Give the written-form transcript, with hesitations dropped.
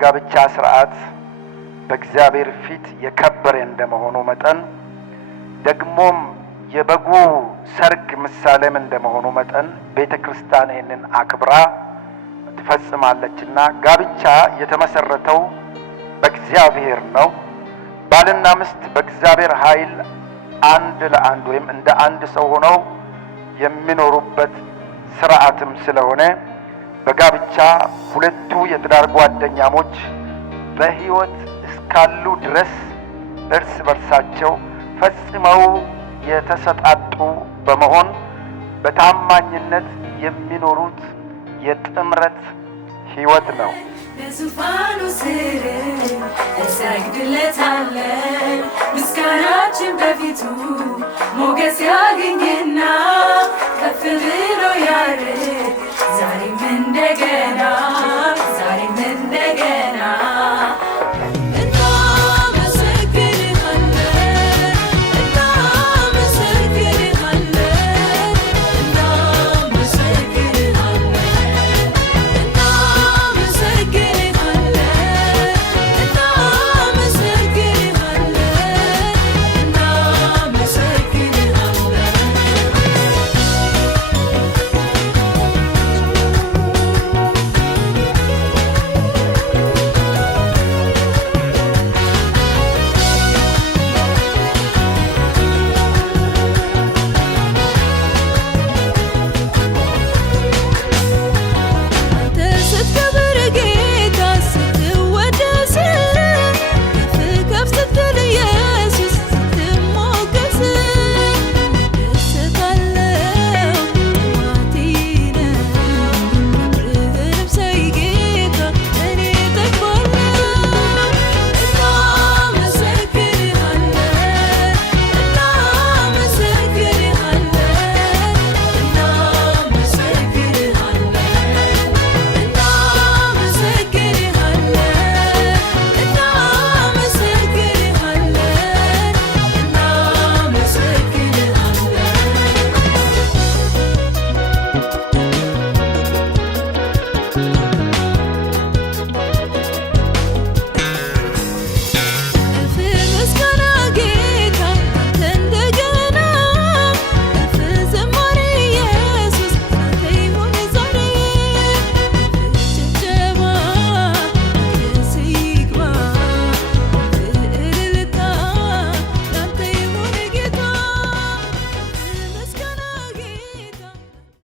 የጋብቻ ሥርዓት በእግዚአብሔር ፊት የከበረ እንደመሆኑ መጠን ደግሞም የበጉ ሰርግ ምሳሌም እንደመሆኑ መጠን ቤተክርስቲያን ይህንን አክብራ ትፈጽማለችና ጋብቻ የተመሰረተው በእግዚአብሔር ነው። ባልና ሚስት በእግዚአብሔር ኃይል አንድ ለአንድ ወይም እንደ አንድ ሰው ሆነው የሚኖሩበት ሥርዓትም ስለሆነ በጋብቻ ሁለቱ የትዳር ጓደኛሞች በሕይወት እስካሉ ድረስ እርስ በርሳቸው ፈጽመው የተሰጣጡ በመሆን በታማኝነት የሚኖሩት የጥምረት ሕይወት ነው። በዙፋኑ ስር እንሰግድለታለን፣ ምስጋናችን በፊቱ ሞገስ ያገኝና